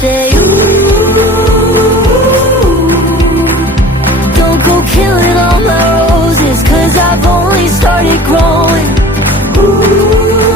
say, ooh, don't go killing all my roses, 'cause I've only started growing. Ooh.